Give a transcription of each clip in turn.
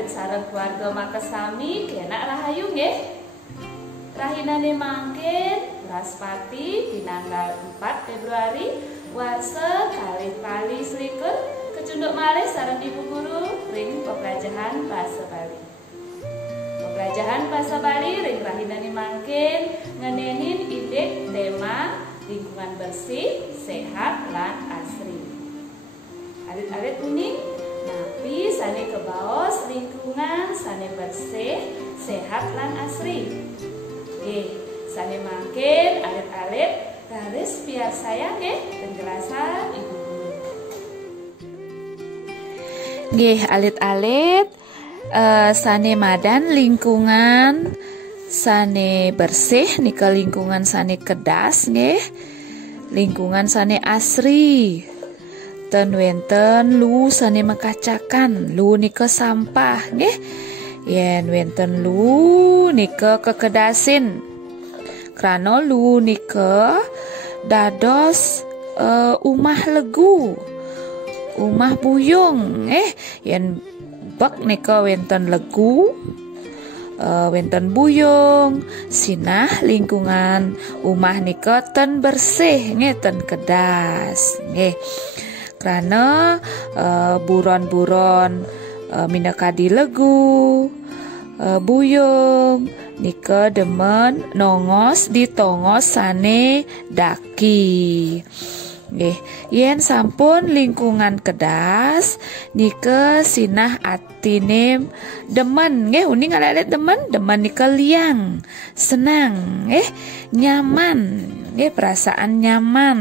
alit sareng keluarga makasami kena rahayu nggih. Rahinane mangkin Braspati tinanggal 4 Februari warsa kalih selikur kecunduk malih sareng ibu guru ring pembelajaran bahasa Bali. Pembelajaran bahasa Bali ring rahinane mangkin ngenenin indik tema lingkungan bersih, sehat, lan asri. Alit-alit uning napi sane kebaos lingkungan sane bersih, sehat, lan asri. Sane mangkin alit-alit garis biar saya penjelasan ibu guru. Alit-alit sane madan lingkungan sane bersih nika lingkungan sane kedas lingkungan sane asri. Ten wenten lu sane mekacakan, lu nika sampah yen wenten lu nika kekedasin. Krana lu nika dados umah legu, umah buyung yen bak nika wenten legu, wenten buyung, sinah lingkungan umah nika ten bersih ten kedas karena buron-buron minakadi legu, buyung nika demen nongos di tongos sane daki. Yen sampun lingkungan kedas nika sinah atine demen uning alit demen nika liang, senang nyaman perasaan nyaman.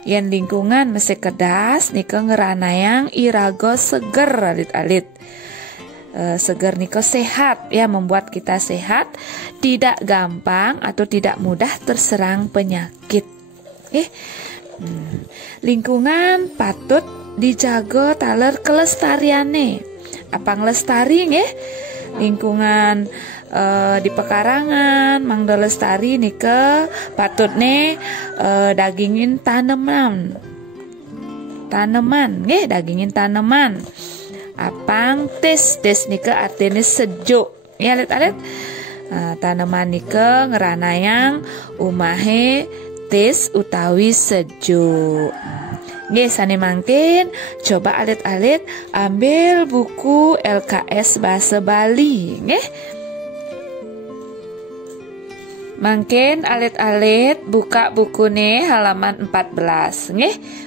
Yen lingkungan masih kedas nika ngeranayang iraga seger alit-alit. Seger nika sehat membuat kita sehat, tidak gampang atau tidak mudah terserang penyakit. Lingkungan patut dijaga taler kelestariane. Apa ngelestari lingkungan di pekarangan mangda lestari nika patutne dagingin tanaman dagingin tanaman. Apang tes nika artinya sejuk alit-alit. Tanaman nika ngeranayang umahe tes utawi sejuk. Sane mangkin coba alit-alit ambil buku LKS Bahasa Bali Mangkin alit-alit buka bukune halaman 14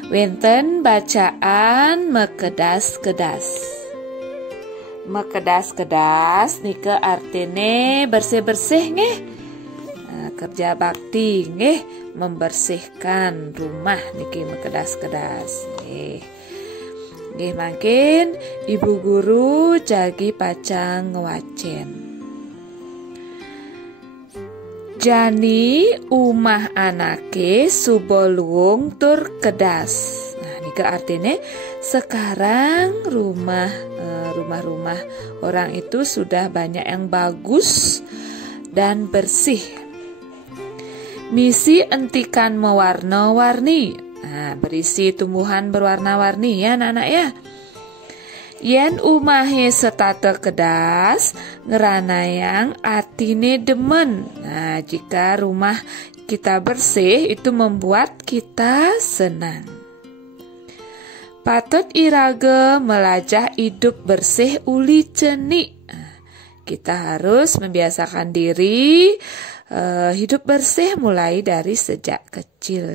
wenten bacaan mekedas-kedas. Mekedas-kedas nika artine bersih-bersih kerja bakti membersihkan rumah niki mekedas-kedas mangkin ibu guru jagi pacang ngewacen. Jani umah anake subolung tur kedas. Nika artinya sekarang rumah-rumah orang itu sudah banyak yang bagus dan bersih. Misi entikan mewarna-warni. Berisi tumbuhan berwarna-warni anak-anak Yen umahe setata kedas ngeranayang atine demen. Jika rumah kita bersih itu membuat kita senang. Patut iraga melajah hidup bersih uli cenik. Kita harus membiasakan diri hidup bersih mulai dari sejak kecil.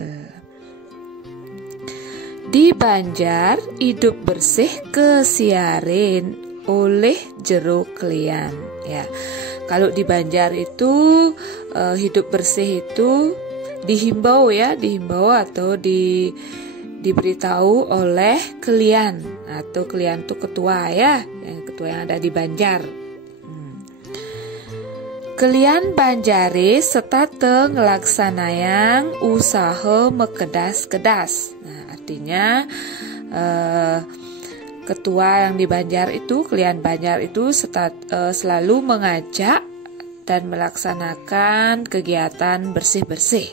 Di Banjar hidup bersih kesiarin oleh jeruk lian Kalau di Banjar itu hidup bersih itu dihimbau atau diberitahu oleh kelian atau kelian itu ketua ketua yang ada di Banjar. Kelian Banjari serta ngelaksanayang usaha mekedas-kedas. Artinya ketua yang di Banjar itu, kelian Banjar itu selalu mengajak dan melaksanakan kegiatan bersih-bersih.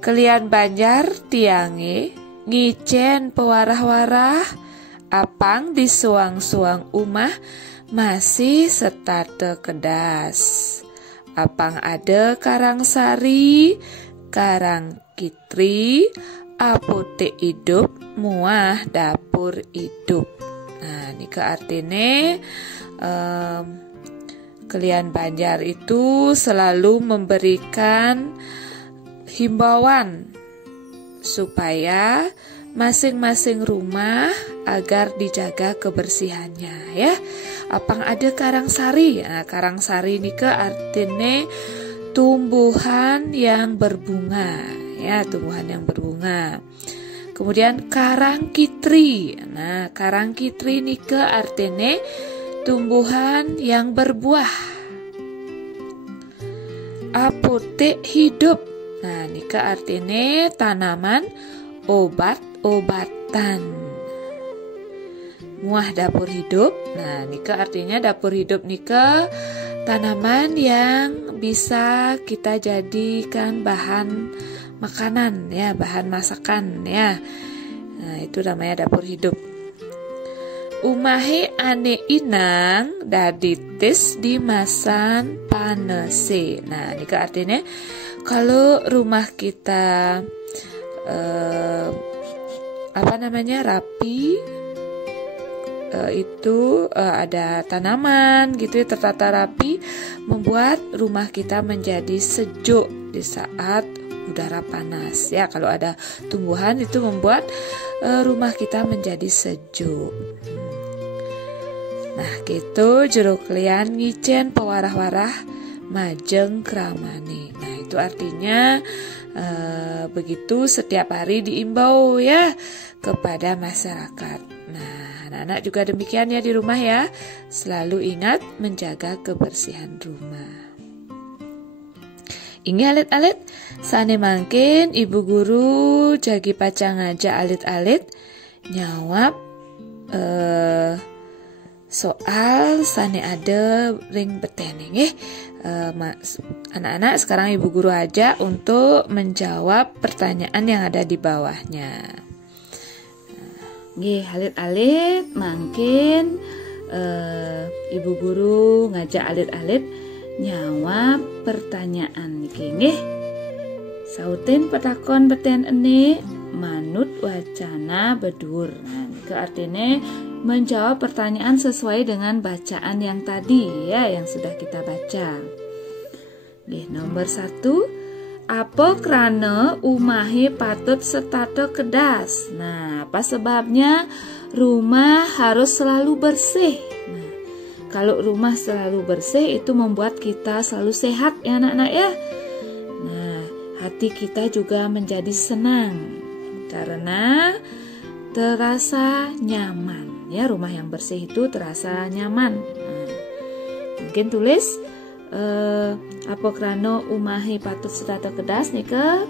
Kelian Banjar tiange ngicen pewarah-warah apang di suang-suang umah masih setate kedas. Apang ada karangsari, karang kitri, apotek hidup, muah dapur hidup. Nah, nika artinya kalian Banjar itu selalu memberikan himbauan supaya masing-masing rumah agar dijaga kebersihannya ya. Apang ada karangsari. Nah, karangsari nika artinya tumbuhan yang berbunga ya, tumbuhan yang berbunga. Kemudian karang kitri. Nah, karang kitri nika artinya tumbuhan yang berbuah. Apotek hidup. Nah, nika artinya tanaman obat-obatan. Muah dapur hidup. Nah, nika artinya dapur hidup nika tanaman yang bisa kita jadikan bahan makanan ya, bahan masakan ya. Nah, itu namanya dapur hidup. Umahe ane inang daditis di masan panese. Nah, nika artinya kalau rumah kita rapi, itu ada tanaman gitu ya, tertata rapi, membuat rumah kita menjadi sejuk di saat udara panas ya. Kalau ada tumbuhan itu membuat rumah kita menjadi sejuk. Nah, gitu jeruk lian ngicen pewarah-warah majeng kramani. Nah, itu artinya begitu setiap hari diimbau ya kepada masyarakat. Nah, anak-anak juga demikian ya di rumah ya. Selalu ingat menjaga kebersihan rumah. Ini alit-alit, sane mangkin ibu guru jagi pacang ngajak alit-alit nyawab soal sane ada ring beteneng anak-anak sekarang ibu guru aja untuk menjawab pertanyaan yang ada di bawahnya. Nggih, alit-alit mangkin ibu guru ngajak alit-alit nyawab pertanyaan niki nggih. Sautin petakon beten ene manut wacana bedur. Nah, niku artinya menjawab pertanyaan sesuai dengan bacaan yang tadi ya, yang sudah kita baca. Nggih, nomor 1, apa krana umahe patut setato kedas? Nah, apa sebabnya rumah harus selalu bersih? Nah, kalau rumah selalu bersih itu membuat kita selalu sehat ya anak-anak ya. Nah, hati kita juga menjadi senang karena terasa nyaman ya, rumah yang bersih itu terasa nyaman. Nah, mungkin tulis apa krano umahe patut setato kedas nika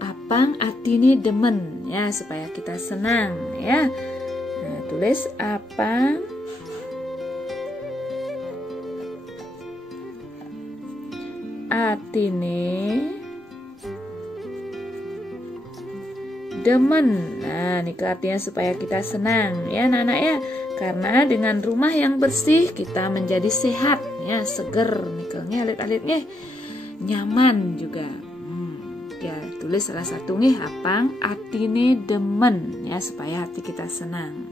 apang atine demen ya, supaya kita senang ya. Nah, tulis apang atine demen. Nah, ini artinya supaya kita senang ya anak-anak ya. Karena dengan rumah yang bersih kita menjadi sehat ya, seger nikelnya alit-alitnya, nyaman juga. Ya, tulis salah satu nih apang atine demen ya, supaya hati kita senang.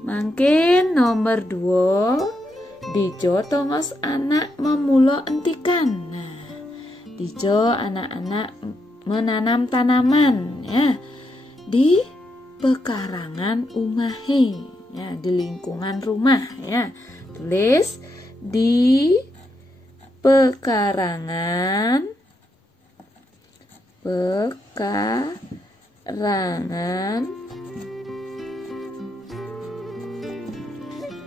Mungkin nomor 2, dijo tongos anak memulo entikan. Nah, dijo anak-anak menanam tanaman ya di pekarangan umahe ya, di lingkungan rumah ya. Tulis di pekarangan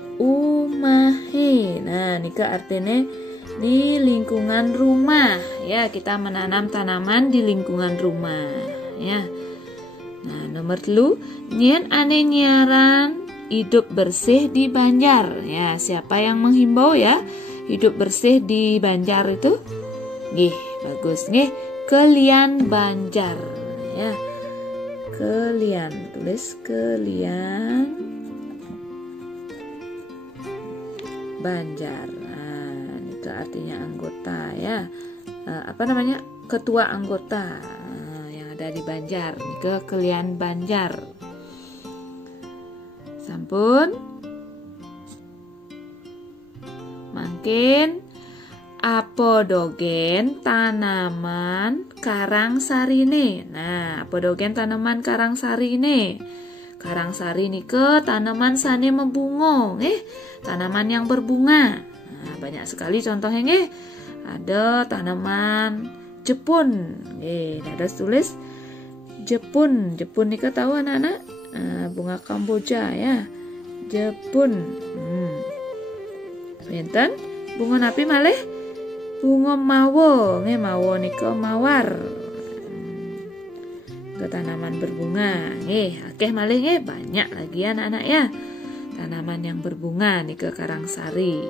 umahe. Nah, nika artinya di lingkungan rumah ya, kita menanam tanaman di lingkungan rumah ya. Nah, nomor 3, nyen ane nyaran hidup bersih di Banjar ya. Siapa yang menghimbau ya hidup bersih di Banjar itu? Nggih, bagus nggih, kalian Banjar ya. kelian, tulis kelian banjar. Nah, ini artinya anggota ya. Ketua anggota yang ada di Banjar. Ini kelian Banjar. Sampun. Mangkin apodogen tanaman karang sarine. Nah, apodogen tanaman karang sarine. Karang sari nike tanaman sane membungo, tanaman yang berbunga. Nah, banyak sekali contohnya ada tanaman jepun. Ada tulis jepun. Jepun nike tahu anak-anak? Bunga kamboja ya. Jepun. Pinten bunga napi malih? Bunga mawo. Mawo nike mawar. Ke tanaman berbunga. Akeh malih banyak lagi anak-anak ya. Tanaman yang berbunga nike karangsari.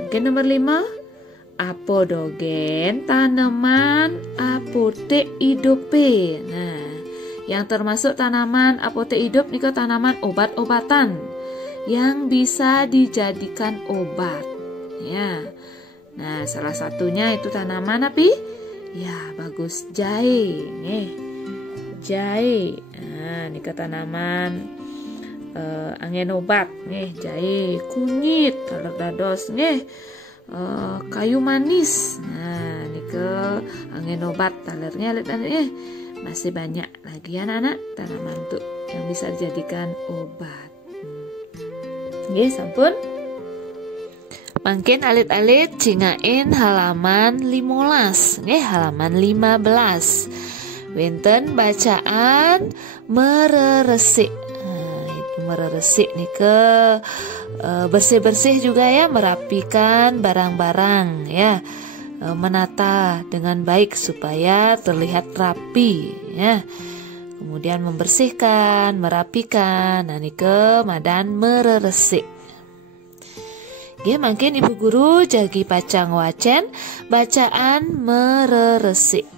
Mungkin nomor 5. Apodogen tanaman apotek hidup. Nah, yang termasuk tanaman apotek hidup nike tanaman obat-obatan yang bisa dijadikan obat ya. Nah, salah satunya itu tanaman apa? Ya, bagus jahe. Jahe. Nah, nike tanaman angin obat jahe, kunyit, taler dados kayu manis. Nah, nike angin obat talernya masih banyak lagi anak-anak tanaman tuh yang bisa dijadikan obat. Sampun. Mungkin alit-alit cingain halaman 15. Halaman 15. Wenten bacaan mereresik. Nah, itu mereresik nike bersih-bersih juga ya, merapikan barang-barang ya, menata dengan baik supaya terlihat rapi ya. Kemudian membersihkan, merapikan. Nah, nike madan mereresik. Mungkin ibu guru jagi pacang wacen bacaan mereresik.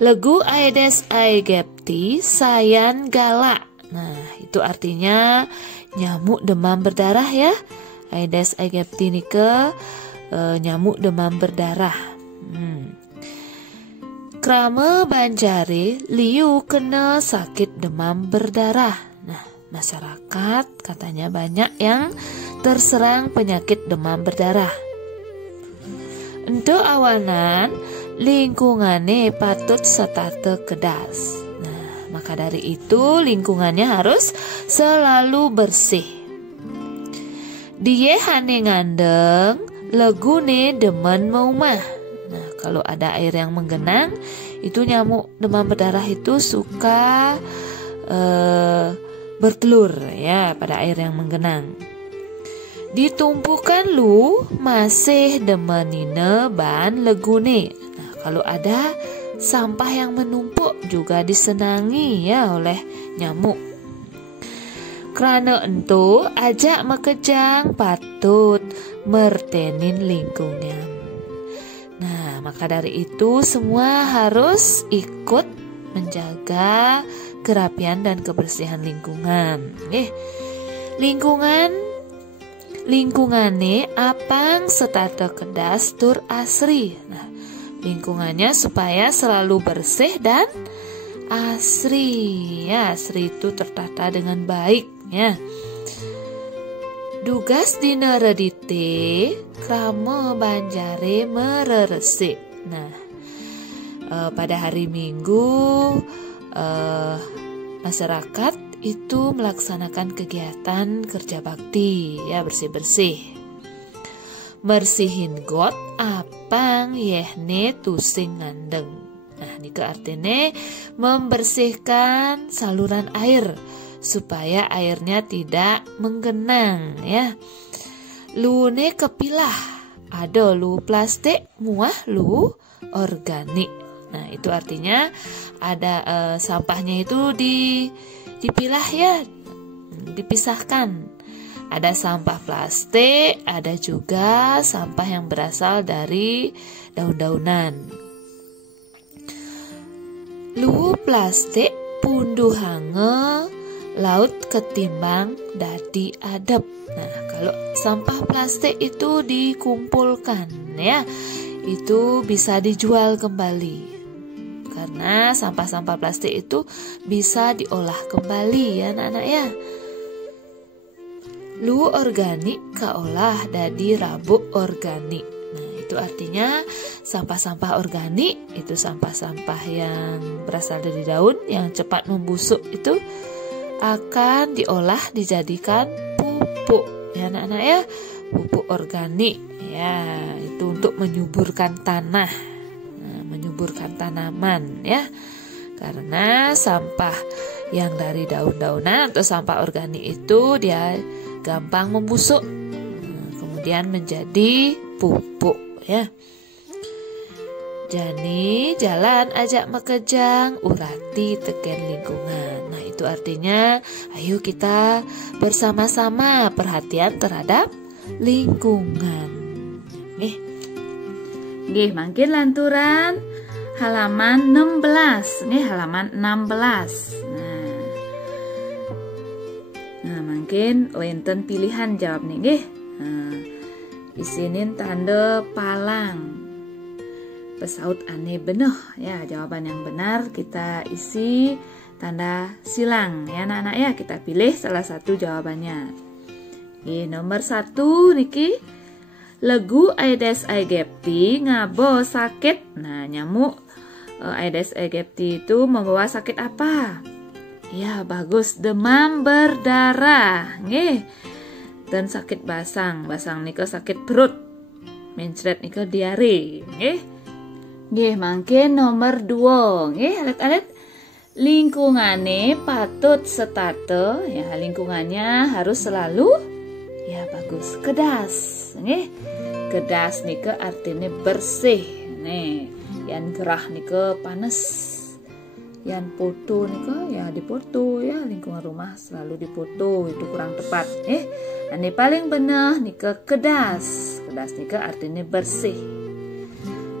Legu Aedes aegypti sayan galak. Nah, itu artinya nyamuk demam berdarah ya. Aedes aegypti nike nyamuk demam berdarah. Krame Banjari liu kena sakit demam berdarah. Nah, masyarakat katanya banyak yang terserang penyakit demam berdarah. Untuk awanan lingkungannya patut setata kedas. Nah, maka dari itu lingkungannya harus selalu bersih. Dia hane ngandeng legune demen maumah. Nah, kalau ada air yang menggenang, itu nyamuk demam berdarah itu suka bertelur ya pada air yang menggenang. Ditumpukan lu masih demenine ban legune. Nah, kalau ada sampah yang menumpuk juga disenangi ya oleh nyamuk. Karena entu ajak mekejang patut mertenin lingkungan. Nah, maka dari itu semua harus ikut menjaga kerapian dan kebersihan lingkungan. Lingkungannya apang setata kedas tur asri. Nah, lingkungannya supaya selalu bersih dan asri. Ya, asri itu tertata dengan baik ya. Dugas dina redite krama Banjare mereresik. Nah, pada hari Minggu masyarakat itu melaksanakan kegiatan kerja bakti ya, bersih-bersih. Bersihin got apang yehne tusing ngandeng. Nah, ini artinya membersihkan saluran air supaya airnya tidak menggenang ya. Lune kepilah, ada lu plastik, muah lu organik. Nah, itu artinya ada sampahnya itu dipilah ya, dipisahkan. Ada sampah plastik, ada juga sampah yang berasal dari daun-daunan. Lu plastik punduh hange laut ketimbang dadi adep. Nah, kalau sampah plastik itu dikumpulkan ya, itu bisa dijual kembali. Karena sampah-sampah plastik itu bisa diolah kembali ya anak-anak ya. Lu organik kaolah dadi rabuk organik. Nah, itu artinya sampah-sampah organik itu sampah-sampah yang berasal dari daun yang cepat membusuk itu akan diolah dijadikan pupuk ya anak-anak ya, pupuk organik ya, itu untuk menyuburkan tanah, menyuburkan tanaman ya. Karena sampah yang dari daun-daunan atau sampah organik itu dia gampang membusuk, kemudian menjadi pupuk ya. Jani jalan ajak mekejang urati teken lingkungan. Nah, itu artinya ayo kita bersama-sama perhatian terhadap lingkungan. Nggih, mangkin lanturan halaman 16. Nih halaman 16. Nah, mungkin wenten pilihan jawab nih nggih. Isinin tanda palang. Pesaut aneh benuh ya, jawaban yang benar kita isi tanda silang ya anak-anak ya, kita pilih salah satu jawabannya. Nomor 1 niki legu Aedes aegypti ngabo sakit. Nah, nyamuk Aedes aegypti itu membawa sakit apa? Ya, bagus, demam berdarah nggih. Dan sakit basang nika sakit perut. Mencret nika diare nggih. Nggih, mangke nomor 2 nggih alit-alit lingkungane patut setate ya, lingkungannya harus selalu ya bagus kedas nggih. Kedas nika artinya bersih nih, yang gerah nika panas, yang foto nika ya dipoto ya, lingkungan rumah selalu dipoto itu kurang tepat ane paling benar nika kedas. Kedas nika artinya bersih.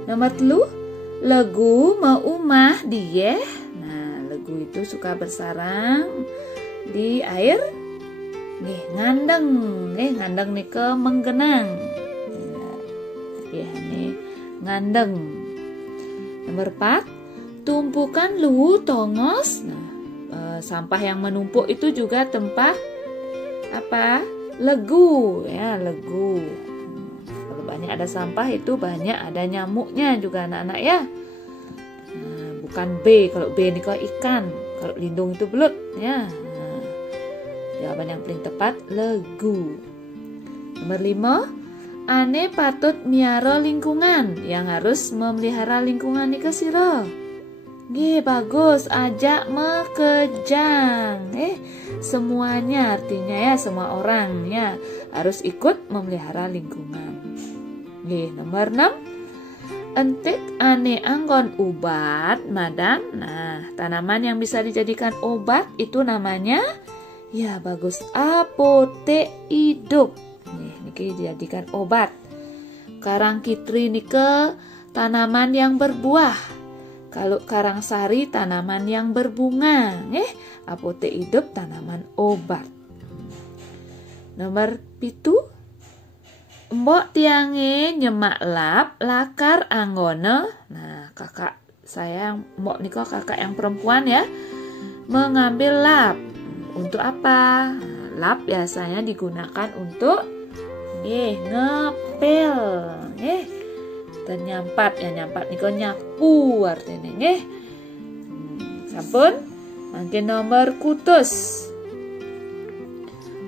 Nomor 3 legu mau umah dieh. Nah, legu itu suka bersarang di air nih, ngandeng ngandeng nika menggenang ya, nih ngandeng. Nomor 4 tumpukan luwu tongos. Nah, sampah yang menumpuk itu juga tempat apa? Legu ya, legu. Kalau banyak ada sampah itu banyak ada nyamuknya juga anak-anak ya. Nah, bukan B, kalau B ini kok ikan, kalau lindung itu belut ya. Nah, jawaban yang paling tepat legu. Nomor 5 ane patut miara lingkungan, yang harus memelihara lingkungan nika sira. Nggih, bagus, ajak mekejang. Semuanya artinya ya, semua orang ya harus ikut memelihara lingkungan. Nggih, nomor 6 entik ane anggon ubat madan. Nah, tanaman yang bisa dijadikan obat itu namanya ya bagus, apotek hidup. Nih, niki dijadikan obat. Karang kitri nike tanaman yang berbuah. Kalau karangsari tanaman yang berbunga, apotek hidup tanaman obat. Nomor 7 mbok tiange nyemak lap lakar anggone. Nah, kakak saya mbok niko kakak yang perempuan ya, mengambil lap. Untuk apa? Lap biasanya digunakan untuk ngepel dan nyampat ya, nyampat niko nyapu artinya nggih. Sampun mangke nomor kutus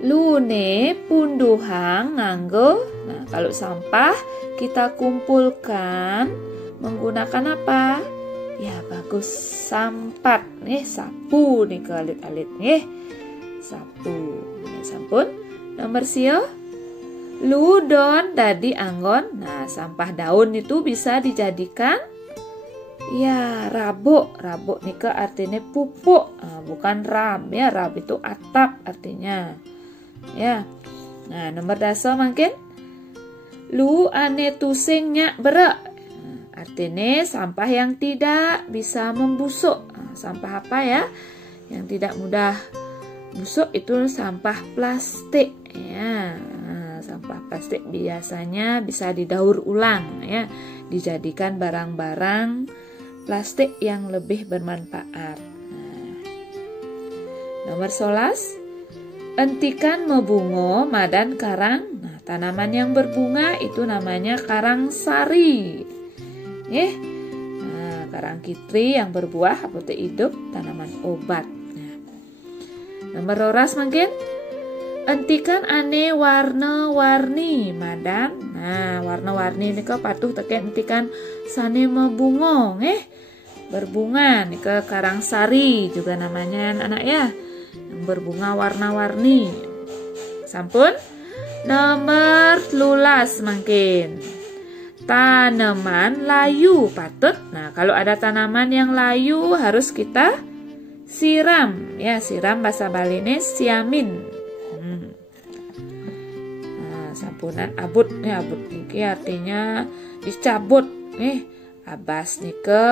lune punduhang nganggo. Nah, kalau sampah kita kumpulkan menggunakan apa? Ya bagus, sampat sapu niko alit-alit sapu. Sampun nomor sio ludon dadi anggon. Nah, sampah daun itu bisa dijadikan ya rabuk. Rabuk nika artinya pupuk, bukan rab ya. Rab itu atap artinya ya. Nah, nomor daso mungkin lu ane tusing nyak berek. Artinya sampah yang tidak bisa membusuk. sampah apa ya yang tidak mudah busuk? Itu sampah plastik ya. Sampah plastik biasanya bisa didaur ulang ya, dijadikan barang-barang plastik yang lebih bermanfaat. Nomor 11, entikan mebungo madan karang. Nah, tanaman yang berbunga itu namanya karang sari. Karang kitri yang berbuah apote hidup, tanaman obat. Nomor 12 mungkin, entikan ane warna-warni madan. Nah, warna-warni ini ke patuh teken entikan sane mebungo, berbunga. Ini ke karang sari juga namanya anak ya, yang berbunga warna-warni. Sampun. Nomor 13 mungkin, tanaman layu patut. Nah, kalau ada tanaman yang layu harus kita siram ya, siram bahasa Bali ini siamin. Nah, sampunan abut ya, abut niki artinya dicabut abas nike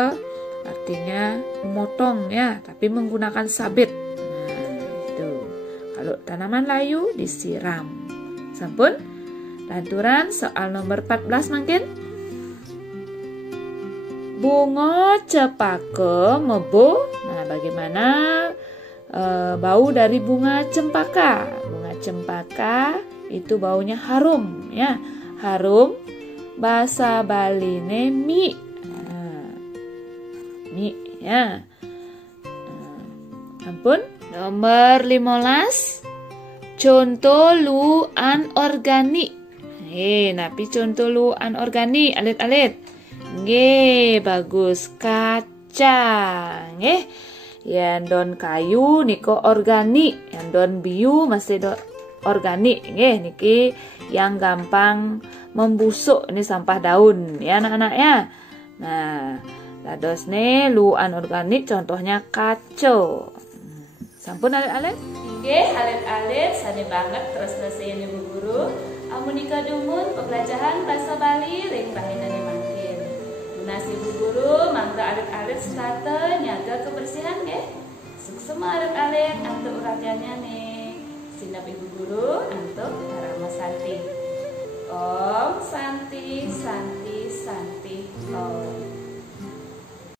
artinya memotong ya, tapi menggunakan sabit. Nah, itu kalau tanaman layu disiram. Sampun. Lanturan soal nomor 14 mungkin, bunga cepaka mebo. Nah, bagaimana bau dari bunga cempaka? Bunga cempaka itu baunya harum ya, harum bahasa Baline mi. Mi ya. Ampun. Nomor 15, contoh lu anorganik. Napi contoh lu anorganik alit-alit. Nggih, bagus. Kacang, yang don kayu niko organik, yang don biu masih organik, niki yang gampang membusuk, ini sampah daun ya anak-anak ya. Nah, dados nih lu anorganik contohnya kaco. Sampun alit-alit? Nggih, alit-alit sane banget terus-terusan Ibu Guru. Amunika dumun pembelajaran bahasa Bali ring bahinane mangkin. Lunas Ibu Guru mangga alit-alit starte nyaga kebersihan nggih. Suksema alit-alit antuk uratiannya nih. Sinap Ibu Guru antuk Rama Santi. Om Santi Santi.